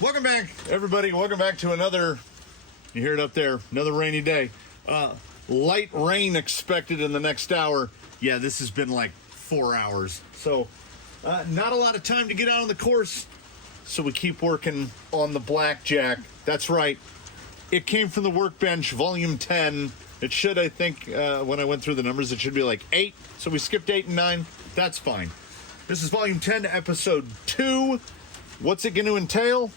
Welcome back, everybody. Welcome back to another, you hear it up there, another rainy day. Light rain expected in the next hour. Yeah, this has been like 4 hours. So, not a lot of time to get out on the course. So we keep working on the blackjack. That's right. It came from the workbench, volume 10. It should, I think, when I went through the numbers, it should be like 8. So we skipped 8 and 9. That's fine. This is volume 10, episode 2. What's it going to entail?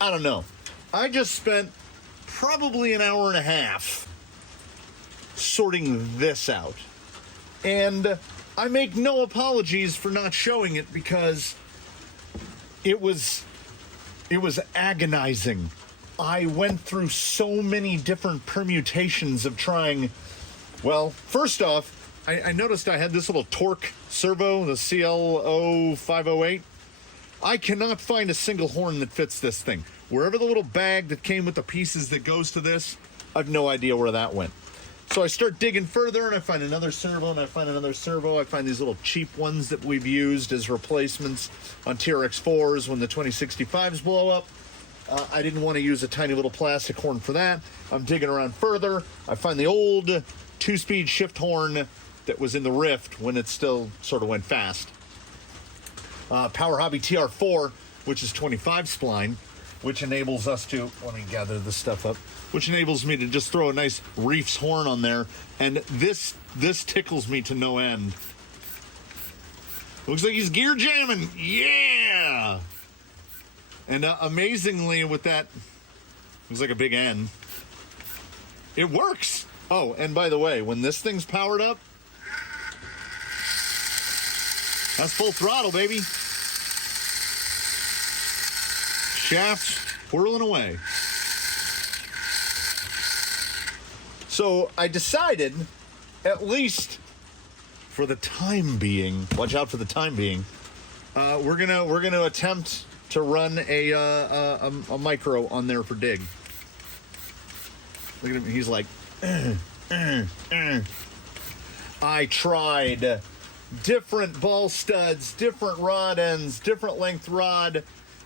I don't know. I just spent probably an hour and a half sorting this out. And I make no apologies for not showing it because it was agonizing. I went through so many different permutations of trying. Well, first off, I noticed I had this little torque servo, the CLO 508. I cannot find a single horn that fits this thing. Wherever the little bag that came with the pieces that goes to this, I have no idea where that went. So I start digging further, and I find another servo, and I find another servo. I find these little cheap ones that we've used as replacements on TRX4s when the 2065s blow up. I didn't want to use a tiny little plastic horn for that. I'm digging around further. I find the old 2-speed shift horn that was in the Rift when it still sort of went fast. Power Hobby TR4, which is 25 spline, which enables us to, let me gather this stuff up, which enables me to just throw a nice Reefs horn on there, and this tickles me to no end. Looks like he's gear jamming, yeah! And amazingly with that, looks like a big N, it works! Oh, and by the way, when this thing's powered up, that's full throttle, baby. Shafts whirling away. So I decided, at least for the time being, watch out for the time being, we're gonna attempt to run a micro on there for dig. Look at him, he's like, I tried different ball studs, different rod ends, different length rod,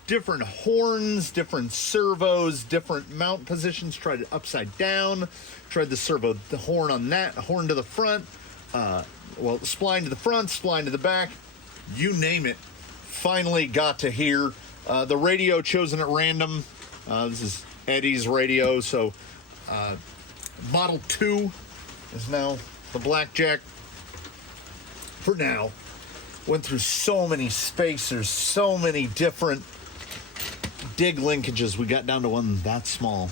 different horns, different servos, different mount positions, tried it upside down, tried the horn on that, horn to the front, spline to the front, spline to the back, you name it. Finally got to here. The radio chosen at random. This is Eddie's radio, so Model 2 is now the blackjack. For now, went through so many spacers, so many different dig linkages. We got down to one that small.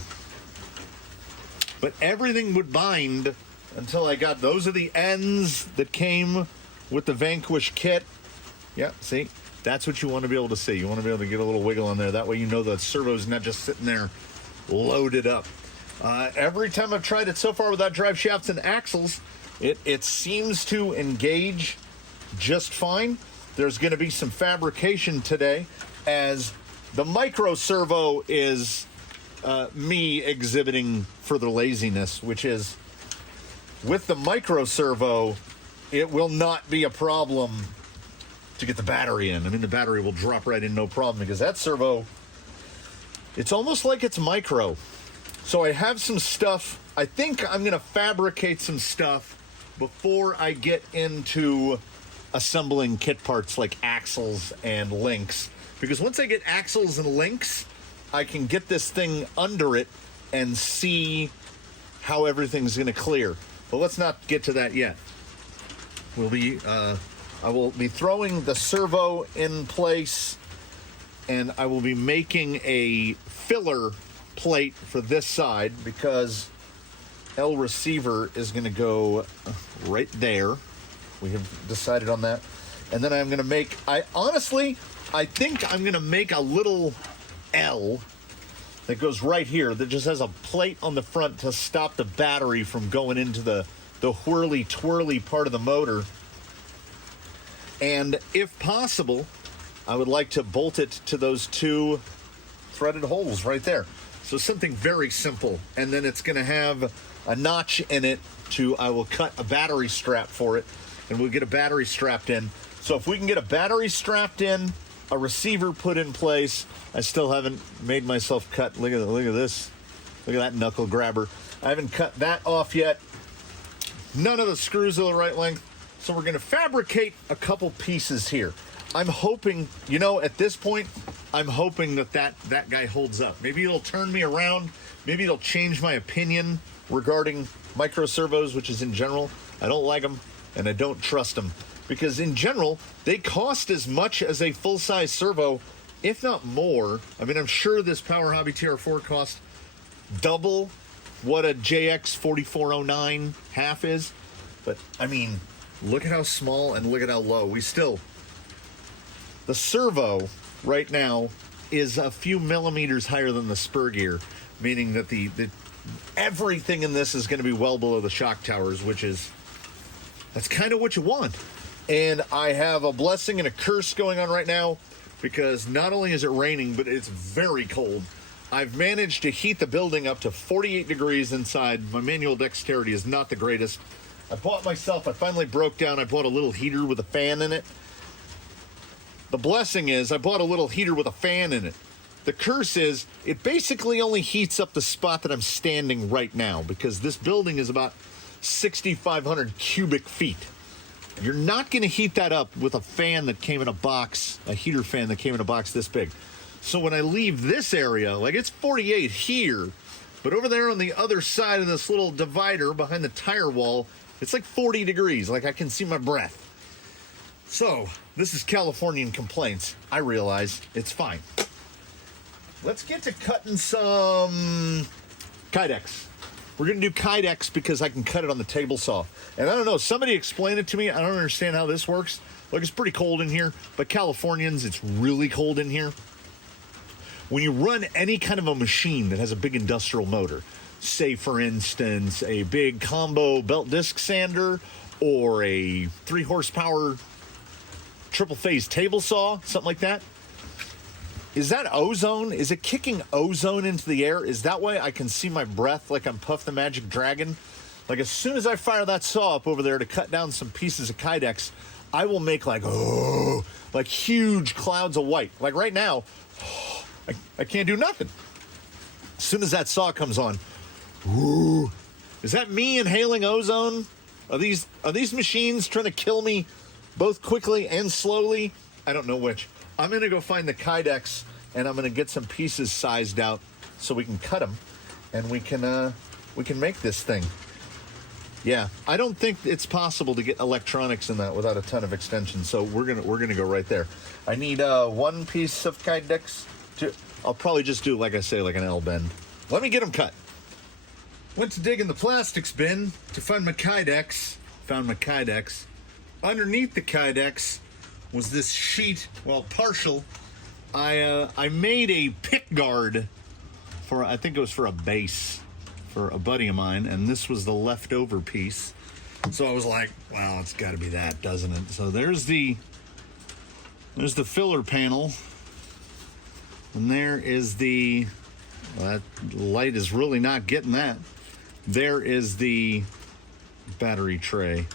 But everything would bind until I got, those are the ends that came with the Vanquish kit. Yeah, see, that's what you want to be able to see. You want to be able to get a little wiggle on there. That way you know the servo's not just sitting there loaded up. Every time I've tried it so far without drive shafts and axles, it seems to engage just fine. There's going to be some fabrication today, as the micro servo is me exhibiting further laziness, which is with the micro servo, it will not be a problem to get the battery in. I mean, the battery will drop right in, no problem, because that servo, it's almost like it's micro. So I have some stuff. I think I'm going to fabricate some stuff before I get into assembling kit parts like axles and links. Because once I get axles and links, I can get this thing under it and see how everything's going to clear. But let's not get to that yet. I will be throwing the servo in place, and I will be making a filler plate for this side because L receiver is going to go right there. We have decided on that. And then I'm going to make, I think I'm going to make a little L that goes right here that just has a plate on the front to stop the battery from going into the whirly twirly part of the motor. And if possible, I would like to bolt it to those 2 threaded holes right there. So something very simple. And then it's going to have a notch in it I will cut a battery strap for it, and we'll get a battery strapped in. So if we can get a battery strapped in a receiver put in place. I still haven't made myself cut. Look at this. Look at that knuckle grabber. I haven't cut that off yet. None of the screws are the right length. So we're going to fabricate a couple pieces here. I'm hoping, at this point, I'm hoping that guy holds up. Maybe it'll turn me around. Maybe it'll change my opinion regarding micro servos, which is in general, I don't like them and I don't trust them. Because in general, they cost as much as a full-size servo, if not more. I mean, I'm sure this Power Hobby TR4 costs double what a JX 4409 half is. But, I mean, look at how small and look at how low. The servo right now is a few millimeters higher than the spur gear, meaning that the everything in this is going to be well below the shock towers, that's kind of what you want. And I have a blessing and a curse going on right now, because not only is it raining, but it's very cold. I've managed to heat the building up to 48 degrees inside. My manual dexterity is not the greatest. I finally broke down, I bought a little heater with a fan in it. The blessing is I bought a little heater with a fan in it. The curse is it basically only heats up the spot that I'm standing right now, because this building is about 6,500 cubic feet. You're not going to heat that up with a fan that came in a box, a heater fan that came in a box this big. So when I leave this area, it's 48 here, but over there on the other side of this little divider behind the tire wall, it's like 40 degrees. I can see my breath. So this is Californian complaints. I realize it's fine. Let's get to cutting some Kydex. We're going to do Kydex because I can cut it on the table saw. And I don't know, somebody explain it to me. I don't understand how this works. It's pretty cold in here, but Californians, it's really cold in here. When you run any kind of a machine that has a big industrial motor, say for instance, a big combo belt disc sander or a 3 horsepower triple phase table saw, something like that, is that ozone? Is it kicking ozone into the air? Is that why I can see my breath like I'm Puff the Magic Dragon? As soon as I fire that saw up over there to cut down some pieces of Kydex, I will make huge clouds of white. Right now, I can't do nothing. As soon as that saw comes on, ooh, is that me inhaling ozone? Are these machines trying to kill me both quickly and slowly? I don't know which. I'm going to go find the Kydex, and I'm going to get some pieces sized out so we can cut them, and we can make this thing. Yeah, I don't think it's possible to get electronics in that without a ton of extensions, so we're gonna go right there. I need one piece of Kydex. I'll probably just do, like I say, an L bend. Let me get them cut. Went to dig in the plastics bin to find my Kydex. Found my Kydex. Underneath the Kydex was this sheet, partial. I made a pick guard I think it was for a base for a buddy of mine, and this was the leftover piece. So I was like, well, it's got to be that, doesn't it? So there's the filler panel, and there is that light is really not getting that. There is the battery tray.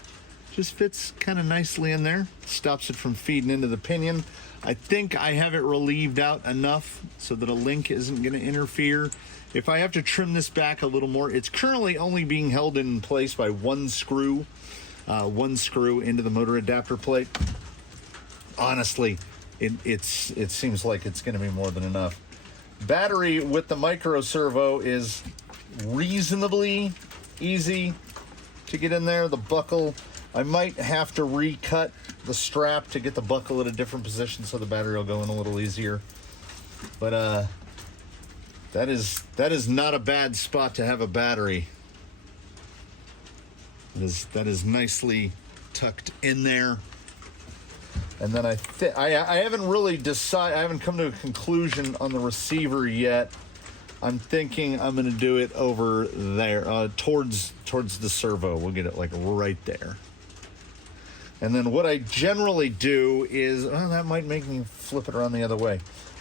Just fits kind of nicely in there. Stops it from feeding into the pinion. I think I have it relieved out enough so that a link isn't going to interfere. If I have to trim this back a little more, it's currently only being held in place by one screw into the motor adapter plate. Honestly, it seems like it's going to be more than enough. Battery with the micro servo is reasonably easy to get in there. The buckle, I might have to recut the strap to get the buckle at a different position so the battery will go in a little easier. But that is not a bad spot to have a battery. That is nicely tucked in there. And then I haven't really decided, I haven't come to a conclusion on the receiver yet. I'm thinking I'm going to do it over there, towards the servo. We'll get it right there. And then what I generally do is, that might make me flip it around the other way.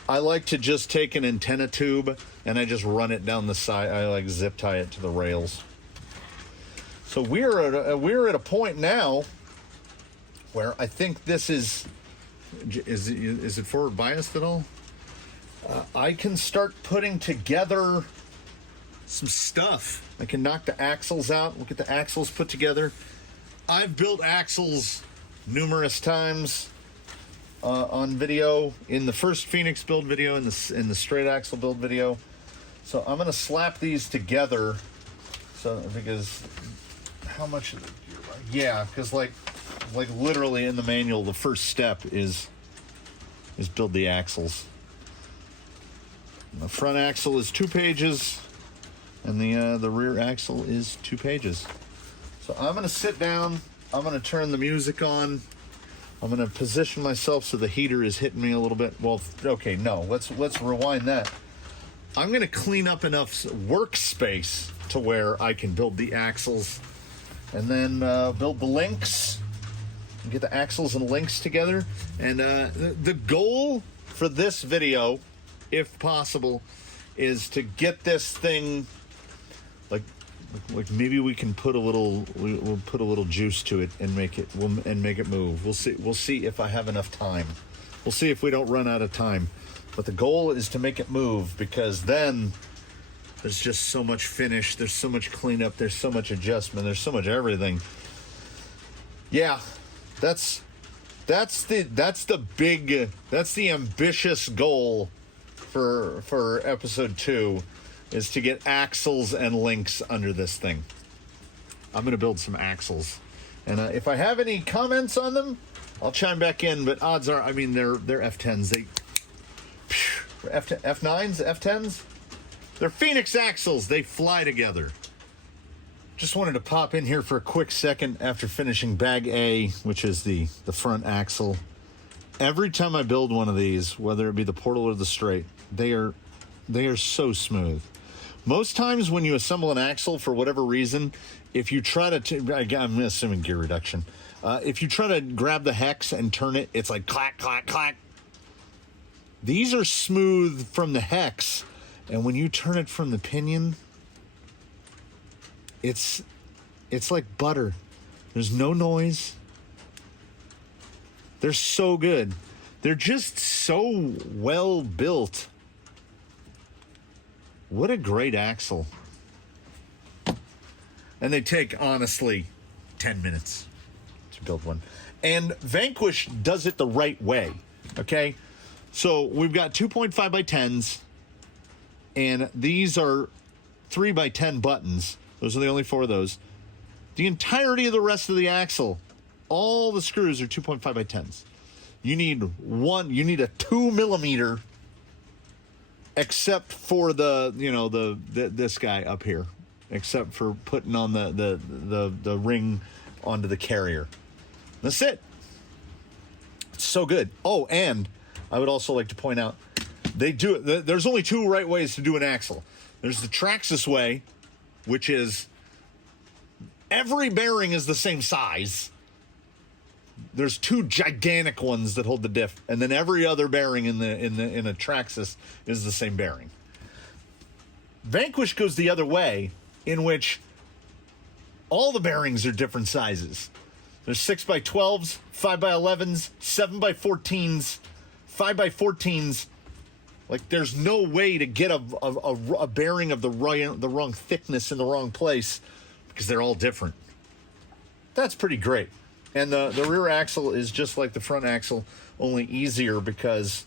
I like to just take an antenna tube and I just run it down the side. I zip tie it to the rails. So we're at a point now where I think this is Is it forward biased at all? I can start putting together some stuff. I can knock the axles out. We'll get the axles put together. I've built axles numerous times on video, in the first Phoenix build video, in the straight axle build video. So I'm gonna slap these together. So because how much? Yeah, because like literally in the manual, the first step is build the axles. And the front axle is 2 pages, and the rear axle is 2 pages. So I'm gonna sit down. I'm gonna turn the music on. I'm gonna position myself so the heater is hitting me a little bit. Well, okay, no, let's rewind that. I'm gonna clean up enough workspace to where I can build the axles, and then build the links, and get the axles and links together. And the goal for this video, if possible, is to get this thing like maybe we can put a little, we'll put a little juice to it and make it move. We'll see if I have enough time. We'll see if we don't run out of time. But the goal is to make it move, because then there's just so much finish, there's so much cleanup, there's so much adjustment, there's so much everything. Yeah, that's the ambitious goal for episode 2, is to get axles and links under this thing. I'm going to build some axles, and if I have any comments on them, I'll chime back in. But odds are, I mean, they're F10s. F9s, F10s. They're Phoenix axles. They fly together. Just wanted to pop in here for a quick second after finishing bag A, which is the front axle. Every time I build one of these, whether it be the portal or the straight, they are so smooth. Most times when you assemble an axle, for whatever reason, if you try to, I'm assuming gear reduction, if you try to grab the hex and turn it, it's like clack, clack, clack. These are smooth from the hex, and when you turn it from the pinion, it's like butter. There's no noise. They're so good. They're just so well built. What a great axle. And they take, honestly, 10 minutes to build one. And Vanquish does it the right way, okay? So we've got 2.5 by 10s, and these are 3 by 10 buttons. Those are the only 4 of those. The entirety of the rest of the axle, all the screws are 2.5 by 10s. You need a 2 millimeter, except for this guy up here, except for putting on the ring onto the carrier. That's it. It's so good. Oh, and I would also like to point out, there's only 2 right ways to do an axle. There's the Traxxas way, which is every bearing is the same size. There's 2 gigantic ones that hold the diff, and then every other bearing in a Traxxas is the same bearing. Vanquish goes the other way, in which all the bearings are different sizes. There's 6 by 12s, 5 by 11s, 7 by 14s, 5 by 14s. Like, there's no way to get a bearing of the wrong thickness in the wrong place, because they're all different. That's pretty great. And the rear axle is just like the front axle, only easier, because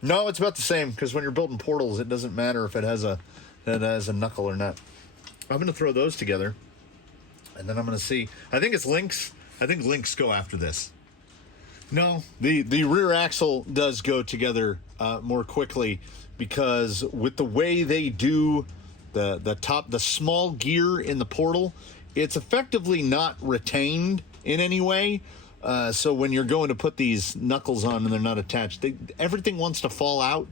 no, it's about the same, because when you're building portals, it doesn't matter if it has a knuckle or not. I'm going to throw those together, and then I'm going to see. I think it's links. I think links go after this. No, the rear axle does go together more quickly, because with the way they do the small gear in the portal, it's effectively not retained in any way. So when you're going to put these knuckles on and they're not attached, everything wants to fall out.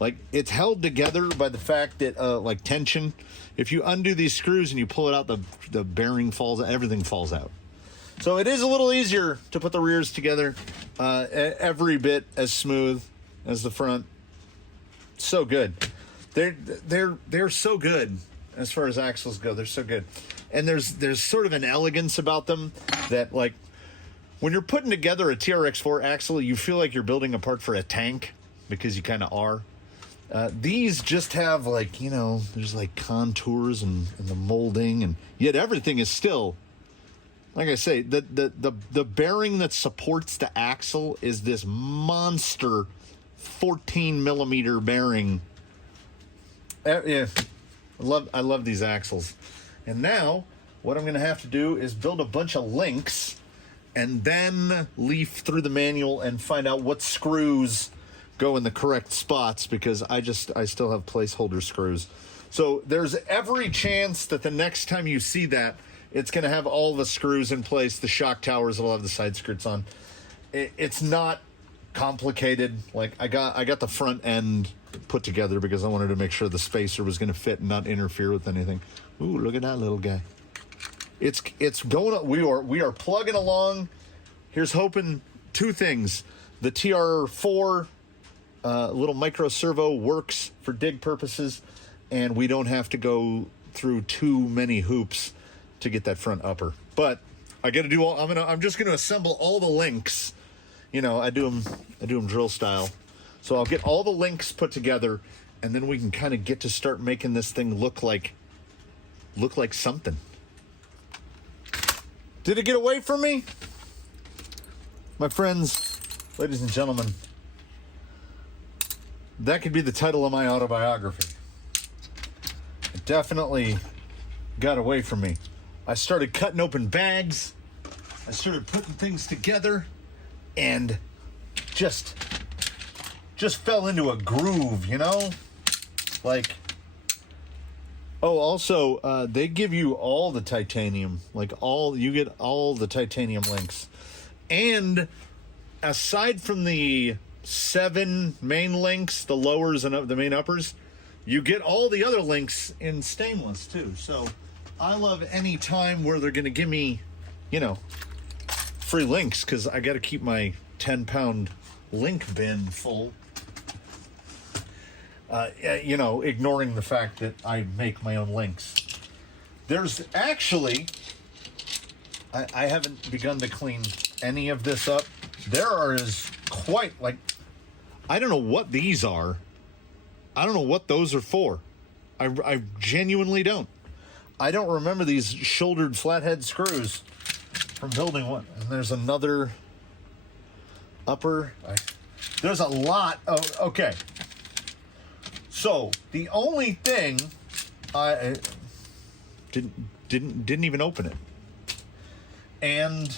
Like, it's held together by the fact that like tension. If you undo these screws and you pull it out, the bearing falls out, everything falls out. So it is a little easier to put the rears together, every bit as smooth as the front. So good. They're so good as far as axles go. They're so good. And there's sort of an elegance about them that, like, when you're putting together a TRX4 axle, you feel like you're building a part for a tank, because you kind of are. These just have, like, you know, there's like contours and the molding, and yet everything is still, like I say, the bearing that supports the axle is this monster 14 millimeter bearing. Yeah, I love these axles. And now what I'm going to have to do is build a bunch of links and then leaf through the manual and find out what screws go in the correct spots, because I still have placeholder screws. So there's every chance that the next time you see that, it's going to have all the screws in place. The shock towers will have the side skirts on. It's not complicated. Like, I got the front end put together because I wanted to make sure the spacer was going to fit and not interfere with anything. Ooh, look at that little guy. It's going. We are plugging along. Here's hoping two things: the TR4 little micro servo works for dig purposes, and we don't have to go through too many hoops to get that front upper. But I got to do all. I'm just gonna assemble all the links. You know, I do them drill style. So I'll get all the links put together, and then we can kind of get to start making this thing look like something. Did it get away from me? My friends, ladies and gentlemen, that could be the title of my autobiography. It definitely got away from me. I started cutting open bags. I started putting things together, and just fell into a groove, you know? Like, oh, also, they give you all the titanium, you get all the titanium links. And aside from the 7 main links, the lowers and the main uppers, you get all the other links in stainless too. So I love any time where they're going to give me, you know, free links, because I got to keep my 10-pound link bin full. You know, ignoring the fact that I make my own links. There's actually, I haven't begun to clean any of this up. There is quite, like, I don't know what these are. I don't know what those are for. I genuinely don't. I don't remember these shouldered flathead screws from building one. And there's another upper. There's a lot of, okay. So the only thing I didn't even open it. And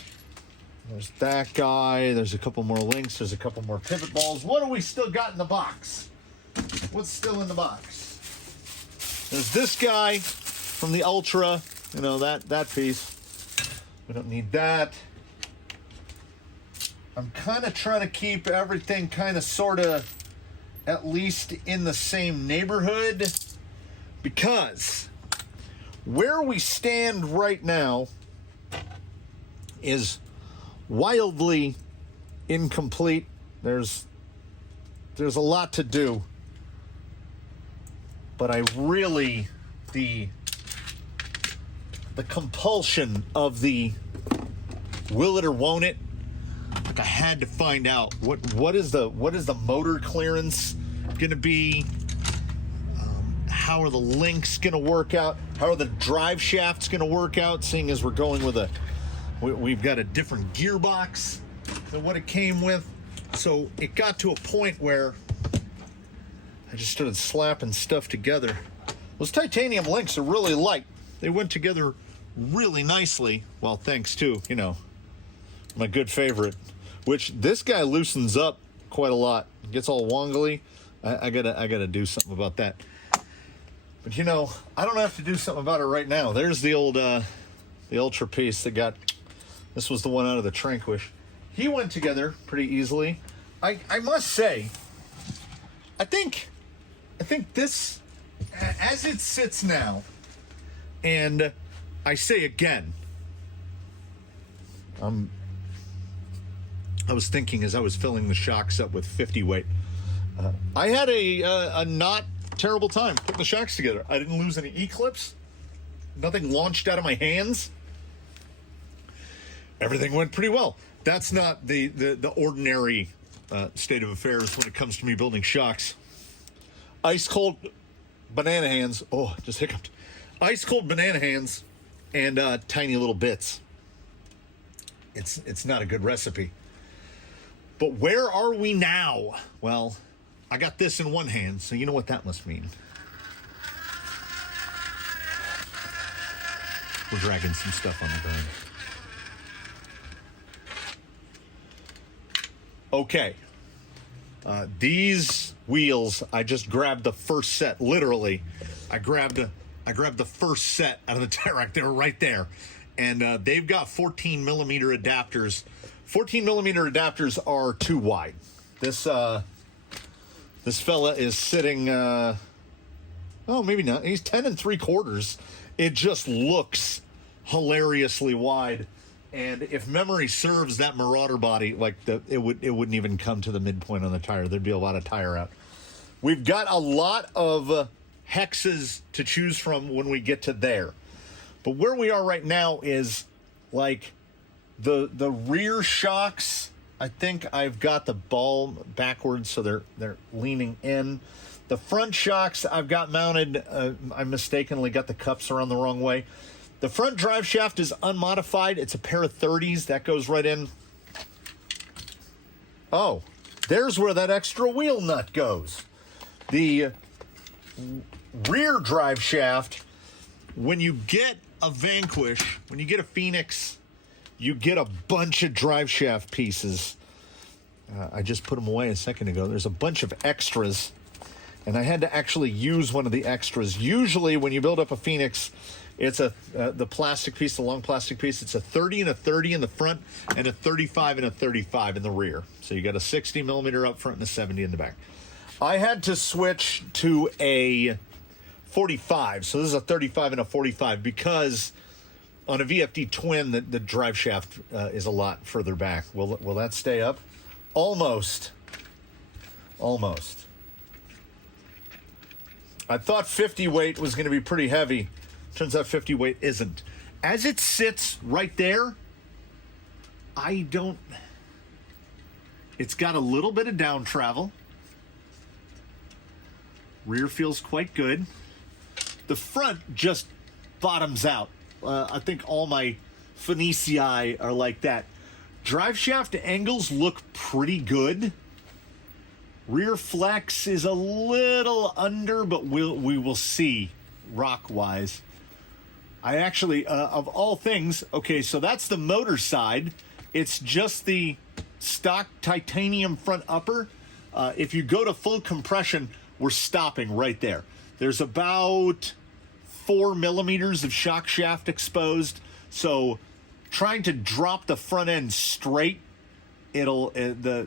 there's that guy. There's a couple more links. There's a couple more pivot balls. What do we still got in the box? What's still in the box? There's this guy from the Ultra. You know, that piece. We don't need that. I'm kind of trying to keep everything kind of sort of at least in the same neighborhood, because where we stand right now is wildly incomplete. There's a lot to do, but I really, the compulsion of the will it or won't it, like, I had to find out what is the motor clearance gonna be, how are the links gonna work out, how are the drive shafts gonna work out, seeing as we're going with we've got a different gearbox than what it came with. So it got to a point where I just started slapping stuff together. Those titanium links are really light. They went together really nicely. Well, thanks to, you know, my good favorite, which this guy loosens up quite a lot. Gets all wongly. I gotta do something about that. But, you know, I don't have to do something about it right now. There's the old the Ultra piece that got. This was the one out of the Tranquish. He went together pretty easily. I must say, I think this, as it sits now, and I say again, I was thinking as I was filling the shocks up with 50 weight, I had a not terrible time putting the shocks together. I didn't lose any E-clips. Nothing launched out of my hands. Everything went pretty well. that's not the ordinary state of affairs when it comes to me building shocks. Ice cold banana hands. Oh, just hiccuped. Ice cold banana hands and tiny little bits. It's not a good recipe. But where are we now? Well, I got this in one hand, so you know what that must mean. We're dragging some stuff on the ground. Okay. These wheels, I just grabbed the first set, literally. I grabbed the first set out of the tire rack. They were right there. And they've got 14 millimeter adapters. 14 millimeter adapters are too wide. This fella is sitting, oh, maybe not. He's 10 3/4. It just looks hilariously wide. And if memory serves, that Marauder body, like it wouldn't even come to the midpoint on the tire. There'd be a lot of tire out. We've got a lot of hexes to choose from when we get to there. But where we are right now is like the rear shocks. I think I've got the ball backwards, so they're leaning in. The front shocks I've got mounted. I mistakenly got the cups around the wrong way. The front drive shaft is unmodified. It's a pair of 30s. That goes right in. Oh, there's where that extra wheel nut goes. The rear drive shaft, when you get a Vanquish, when you get a Phoenix, you get a bunch of drive shaft pieces. I just put them away a second ago. There's a bunch of extras, and I had to actually use one of the extras. Usually when you build up a Phoenix, it's the plastic piece, the long plastic piece. It's a 30 and a 30 in the front and a 35 and a 35 in the rear. So you got a 60 millimeter up front and a 70 in the back. I had to switch to a 45. So this is a 35 and a 45 because on a VFD twin, the drive shaft is a lot further back. Will that stay up? Almost. I thought 50 weight was going to be pretty heavy. Turns out 50 weight isn't. As it sits right there, it's got a little bit of down travel. Rear feels quite good. The front just bottoms out. I think all my Phoeniciae are like that. Drive shaft angles look pretty good. Rear flex is a little under, but we will see rock-wise. I actually, of all things, okay, so that's the motor side. It's just the stock titanium front upper. If you go to full compression, we're stopping right there. There's about 4 millimeters of shock shaft exposed. So trying to drop the front end straight, the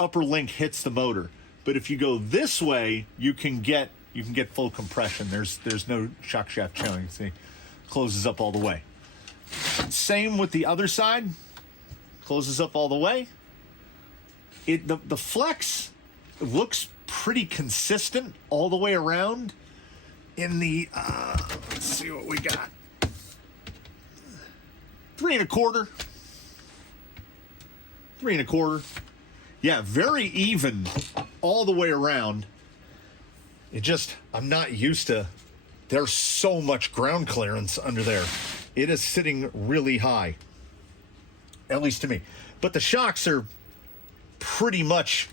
upper link hits the motor. But if you go this way, you can get full compression. There's no shock shaft showing. See, closes up all the way. Same with the other side, closes up all the way. The flex looks pretty consistent all the way around. In the let's see what we got. 3 1/4. 3 1/4. Yeah, very even all the way around. I'm not used to, there's so much ground clearance under there. It is sitting really high, at least to me. But the shocks are pretty much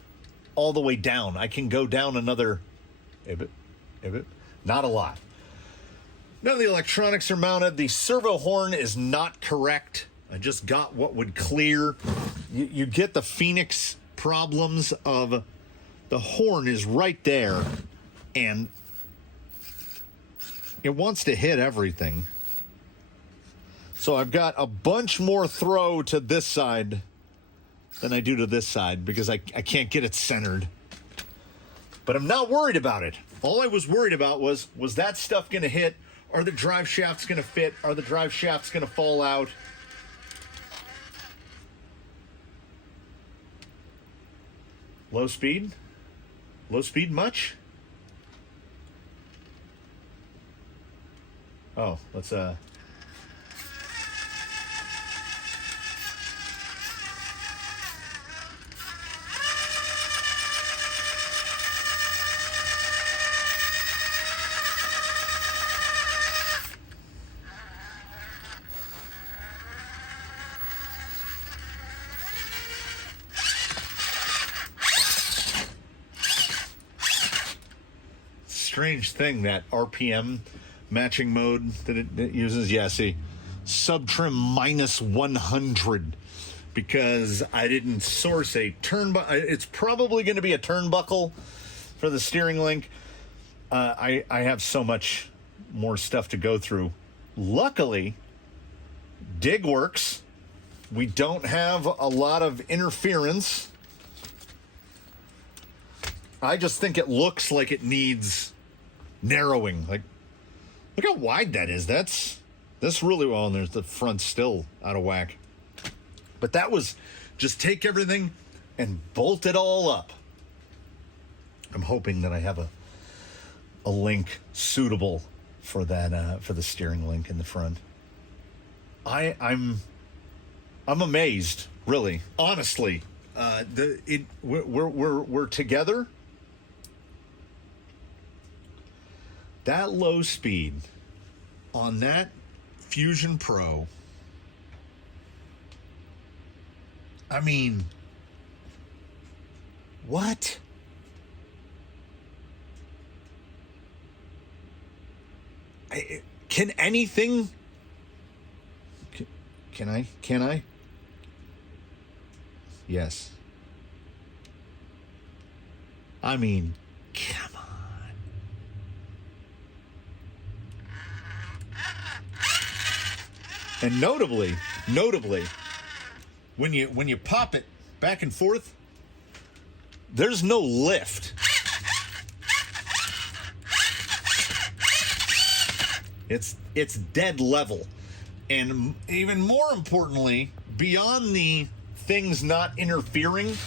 all the way down. I can go down another, not a lot. None of the electronics are mounted. The servo horn is not correct. I just got what would clear. You get the Phoenix problems of the horn is right there and it wants to hit everything. So I've got a bunch more throw to this side than I do to this side because I can't get it centered. But I'm not worried about it. All I was worried about was that stuff going to hit? Are the drive shafts going to fit? Are the drive shafts going to fall out? Low speed? Low speed much? Oh, let's strange thing, that RPM matching mode that it uses. Yeah, see, sub trim minus 100 because I didn't source a it's probably going to be a turnbuckle for the steering link. I have so much more stuff to go through. Luckily, dig works. We don't have a lot of interference. I just think it looks like it needs narrowing. Like, look how wide that is. That's really well, and there's the front still out of whack. But that was just take everything and bolt it all up. I'm hoping that I have a link suitable for that for the steering link in the front. I'm amazed, really, honestly. We're together. That low speed on that Fusion Pro, I mean, what? Can anything? Can I? Yes. I mean, come on. And notably, when you pop it back and forth, there's no lift. It's dead level. And even more importantly, beyond the things not interfering,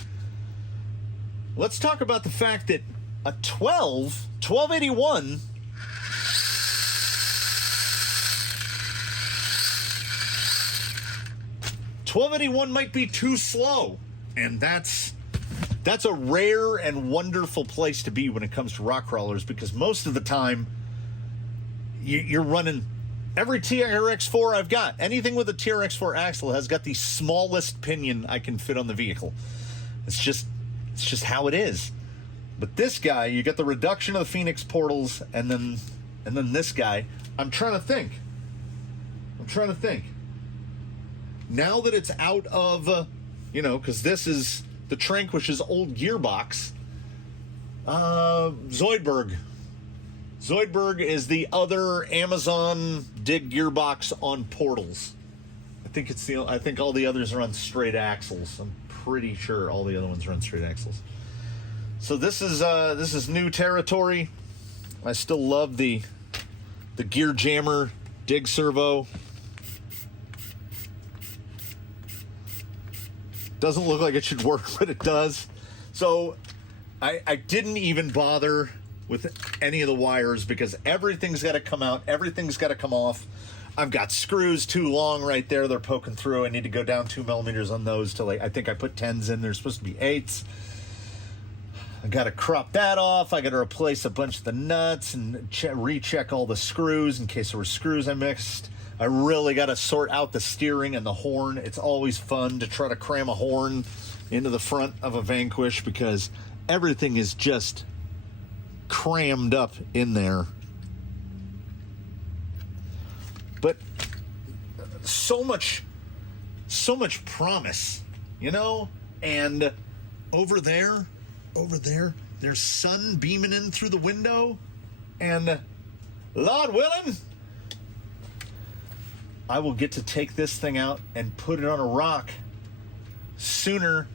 let's talk about the fact that a 1281 1281 might be too slow, and that's a rare and wonderful place to be when it comes to rock crawlers, because most of the time you're running every TRX4 I've got. Anything with a TRX4 axle has got the smallest pinion I can fit on the vehicle. It's just how it is. But this guy, you get the reduction of the Phoenix portals, and then this guy. I'm trying to think. Now that it's out of, because this is the Tranquish's old gearbox. Zoidberg is the other Amazon dig gearbox on portals. I think all the others are on straight axles. I'm pretty sure all the other ones are on straight axles. So this is new territory. I still love the gear jammer dig servo. Doesn't look like it should work, but it does. So I didn't even bother with any of the wires because everything's got to come out. Everything's got to come off. I've got screws too long right there. They're poking through. I need to go down 2 millimeters on those to I think I put 10s in. They're supposed to be 8s. I got to crop that off. I got to replace a bunch of the nuts and recheck all the screws in case there were screws I mixed. I really got to sort out the steering and the horn. It's always fun to try to cram a horn into the front of a Vanquish because everything is just crammed up in there. But so much promise, and over there, there's sun beaming in through the window, and Lord willing, I will get to take this thing out and put it on a rock sooner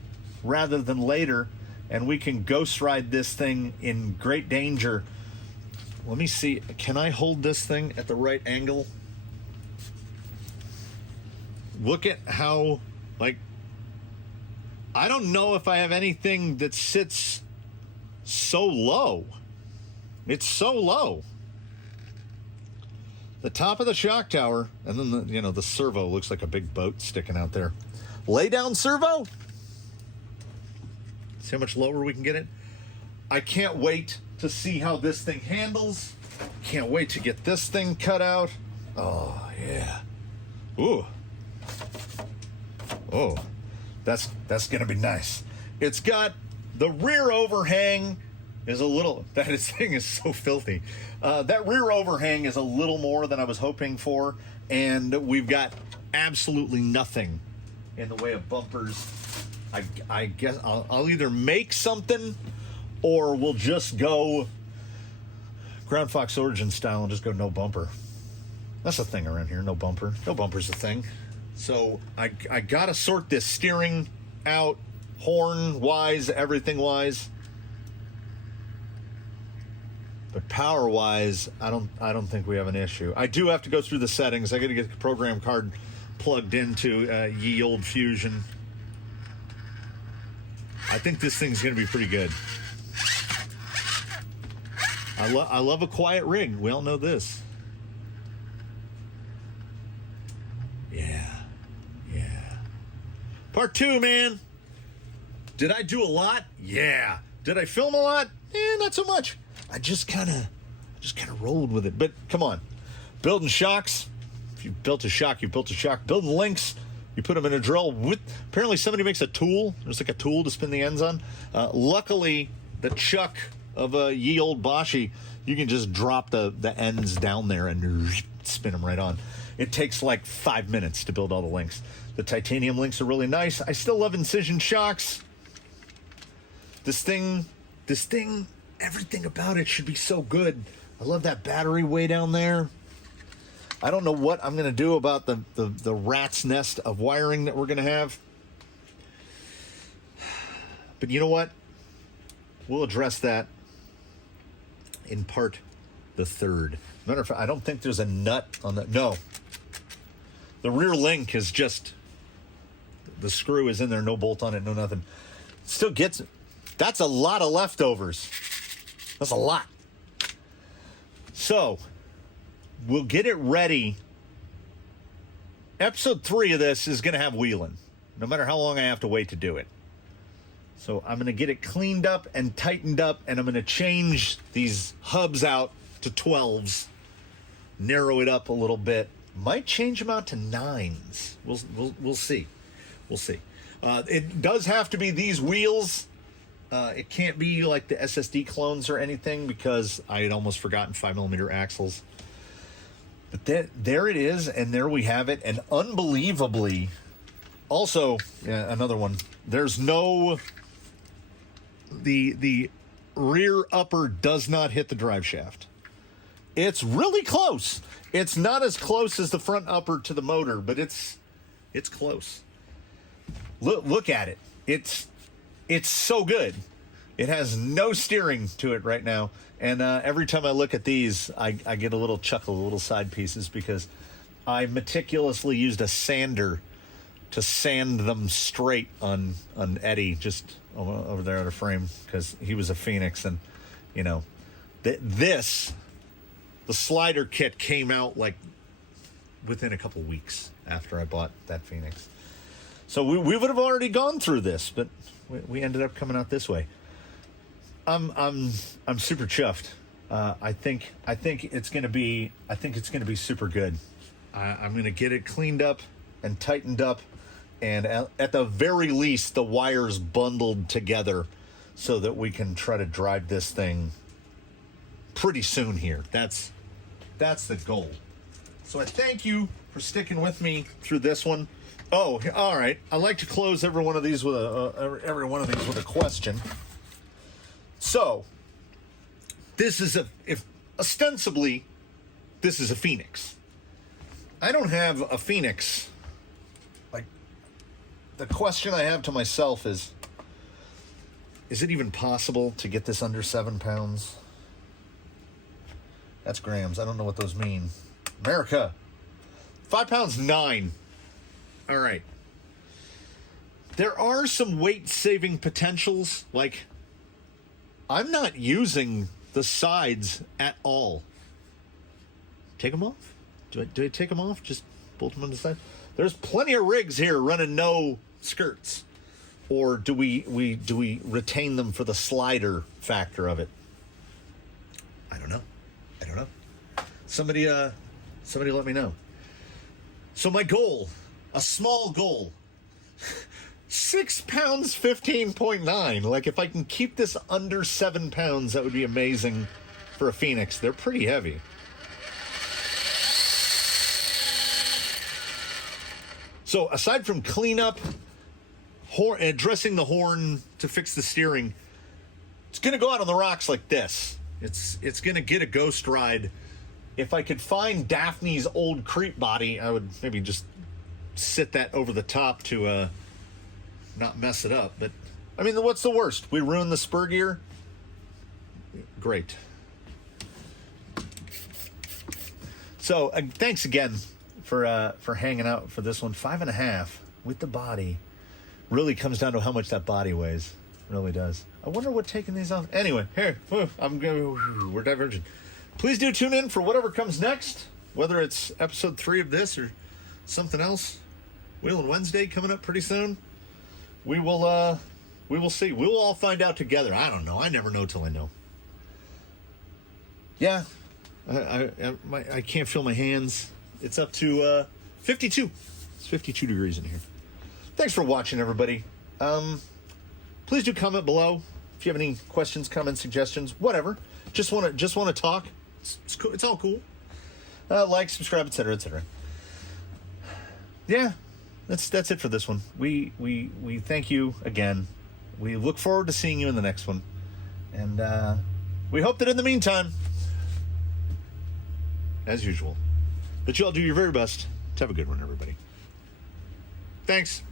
rather than later, and we can ghost ride this thing in great danger. Let me see. Can I hold this thing at the right angle? Look at how, I don't know if I have anything that sits so low. It's so low. The top of the shock tower, and then the servo looks like a big boat sticking out there. Lay down servo. See how much lower we can get it? I can't wait to see how this thing handles. Can't wait to get this thing cut out. Oh, yeah. Ooh. Oh, that's going to be nice. It's got the rear overhang is a little, thing is so filthy. That rear overhang is a little more than I was hoping for, and we've got absolutely nothing in the way of bumpers. I guess I'll either make something, or we'll just go Ground Fox Origin style and just go no bumper. That's a thing around here, no bumper. No bumper's a thing. So I gotta sort this steering out, horn-wise, everything-wise. But power-wise, I don't think we have an issue. I do have to go through the settings. I got to get the program card plugged into ye old Fusion. I think this thing's going to be pretty good. I love a quiet rig. We all know this. Yeah. Part 2, man. Did I do a lot? Yeah. Did I film a lot? Not so much. I just kind of rolled with it. But come on, building shocks. If you built a shock, you built a shock. Building links, you put them in a drill. Apparently somebody makes a tool. There's like a tool to spin the ends on. Luckily, the chuck of a ye old Boschy, you can just drop the ends down there and spin them right on. It takes like 5 minutes to build all the links. The titanium links are really nice. I still love incision shocks. This thing, everything about it should be so good. I love that battery way down there. I don't know what I'm going to do about the rat's nest of wiring that we're going to have. But you know what? We'll address that in part the 3rd. Matter of fact, I don't think there's a nut on the... No. The rear link is just... The screw is in there, no bolt on it, no nothing. Still gets... That's a lot of leftovers. That's a lot. So, we'll get it ready. Episode 3 of this is going to have wheeling, no matter how long I have to wait to do it. So I'm going to get it cleaned up and tightened up, and I'm going to change these hubs out to 12s, narrow it up a little bit. Might change them out to 9s. We'll see. We'll see. It does have to be these wheels. It can't be like the SSD clones or anything, because I had almost forgotten 5mm axles. But there it is, and there we have it. And unbelievably, also, another one, there's no... The rear upper does not hit the drive shaft. It's really close. It's not as close as the front upper to the motor, but it's close. Look at it. It's so good. It has no steering to it right now. And every time I look at these, I get a little chuckle, little side pieces, because I meticulously used a sander to sand them straight on Eddie, just over there at a frame, because he was a Phoenix. And, you know, the slider kit came out like within a couple weeks after I bought that Phoenix. So we would have already gone through this, but we ended up coming out this way. I'm super chuffed. I think it's gonna be super good. I'm gonna get it cleaned up and tightened up, and at the very least the wires bundled together, so that we can try to drive this thing pretty soon here. That's the goal. So I thank you for sticking with me through this one. Oh, all right. I like to close every one of these with a question. So, ostensibly, this is a Phoenix. I don't have a Phoenix. Like, the question I have to myself is it even possible to get this under 7 pounds? That's grams. I don't know what those mean. America. 5 pounds 9. All right. There are some weight-saving potentials. Like, I'm not using the sides at all. Take them off? Do I take them off? Just bolt them on the side? There's plenty of rigs here running no skirts. Or do we retain them for the slider factor of it? I don't know. Somebody let me know. So my goal, a small goal, 6 pounds, 15.9. Like, if I can keep this under 7 pounds, that would be amazing for a Phoenix. They're pretty heavy. So aside from cleanup, addressing the horn to fix the steering, it's going to go out on the rocks like this. It's going to get a ghost ride. If I could find Daphne's old creep body, I would maybe just sit that over the top to not mess it up. But, I mean, what's the worst? We ruin the spur gear? Great. So, thanks again for hanging out for this one. 5.5 with the body. Really comes down to how much that body weighs. It really does. I wonder what taking these off. Anyway, here, we're diverging. Please do tune in for whatever comes next, whether it's episode 3 of this or something else. Wheeling Wednesday coming up pretty soon. We will see. We'll all find out together. I don't know. I never know till I know. Yeah, I can't feel my hands. It's up to 52. It's 52 degrees in here. Thanks for watching, everybody. Please do comment below if you have any questions, comments, suggestions, whatever. Just want to talk. It's cool. It's all cool. Like, subscribe, etc., etc. Yeah, that's it for this one. We thank you again. We look forward to seeing you in the next one, and we hope that in the meantime, as usual, that you all do your very best to have a good one, everybody. Thanks.